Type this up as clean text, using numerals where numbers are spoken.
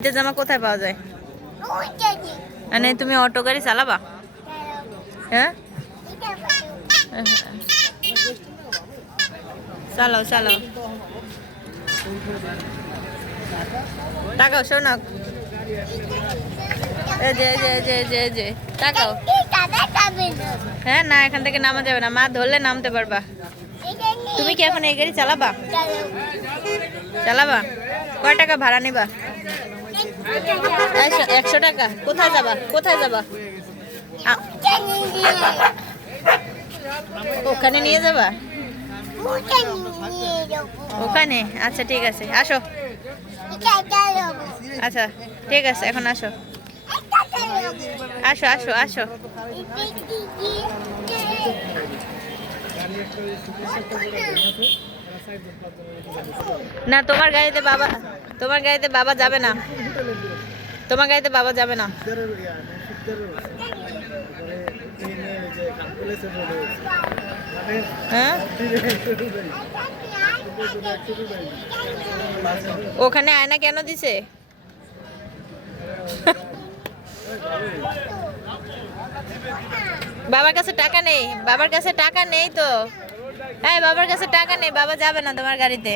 শীতের জামা কোথায় পাওয়া যায়? মানে তুমি অটো গাড়ি চালাবা? হ্যাঁ, চালাও চালাও। তাকাও শোনাক, যে তাকাও। হ্যাঁ না, এখান থেকে নামা যাবে না, মা ধরলে নামতে পারবা। তুমি কি এখন এই গাড়ি চালাবা? চালাবা? কয় টাকা ভাড়া নিবা? 100 টাকা। কোথায় যাবা? কোথায় যাবা? ওখানে নিয়ে যাবা? ওখানে? আচ্ছা ঠিক আছে, আসো। আচ্ছা ঠিক আছে, এখন আসো আসো আসো আসো। না, তোমার গাড়িতে বাবা, তোমার গাড়িতে বাবা যাবে না, তোমার গাড়িতে বাবা যাবে না। হ্যাঁ, ওখানে আয়না কেন দিছে? বাবার কাছে টাকা নেই, বাবার কাছে টাকা নেই তো। হ্যাঁ, বাবার কাছে টাকা নেই, বাবা যাবে না তোমার গাড়িতে।